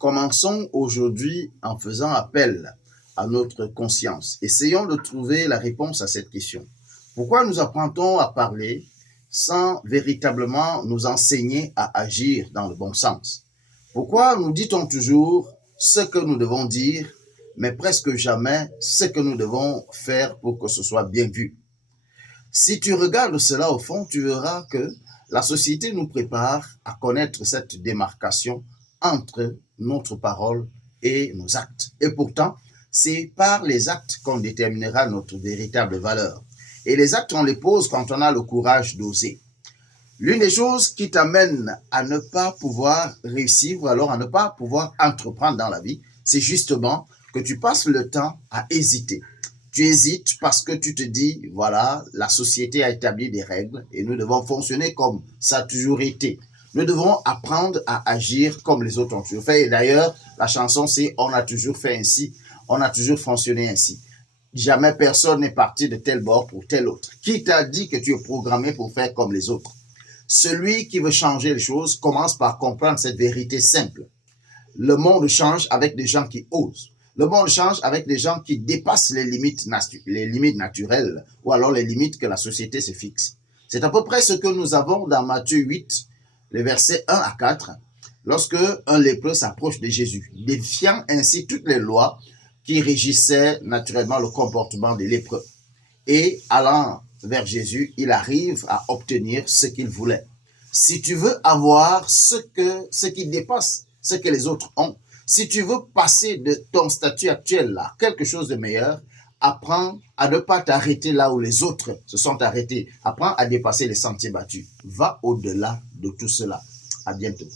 Commençons aujourd'hui en faisant appel à notre conscience. Essayons de trouver la réponse à cette question. Pourquoi nous apprend-on à parler sans véritablement nous enseigner à agir dans le bon sens? Pourquoi nous dit-on toujours ce que nous devons dire, mais presque jamais ce que nous devons faire pour que ce soit bien vu? Si tu regardes cela au fond, tu verras que la société nous prépare à connaître cette démarcation entre notre parole et nos actes. Et pourtant, c'est par les actes qu'on déterminera notre véritable valeur. Et les actes, on les pose quand on a le courage d'oser. L'une des choses qui t'amène à ne pas pouvoir réussir ou alors à ne pas pouvoir entreprendre dans la vie, c'est justement que tu passes le temps à hésiter. Tu hésites parce que tu te dis, voilà, la société a établi des règles et nous devons fonctionner comme ça a toujours été. Nous devons apprendre à agir comme les autres ont toujours fait. Et d'ailleurs, la chanson, c'est « On a toujours fait ainsi, on a toujours fonctionné ainsi ». Jamais personne n'est parti de tel bord pour tel autre. Qui t'a dit que tu es programmé pour faire comme les autres? Celui qui veut changer les choses commence par comprendre cette vérité simple. Le monde change avec des gens qui osent. Le monde change avec des gens qui dépassent les limites naturelles ou alors les limites que la société se fixe. C'est à peu près ce que nous avons dans Matthieu 8, les versets 1 à 4, lorsque un lépreux s'approche de Jésus, défiant ainsi toutes les lois qui régissaient naturellement le comportement des lépreux. Et allant vers Jésus, il arrive à obtenir ce qu'il voulait. Si tu veux avoir ce qui dépasse ce que les autres ont, si tu veux passer de ton statut actuel à quelque chose de meilleur, apprends à ne pas t'arrêter là où les autres se sont arrêtés. Apprends à dépasser les sentiers battus. Va au-delà de tout cela. À bientôt.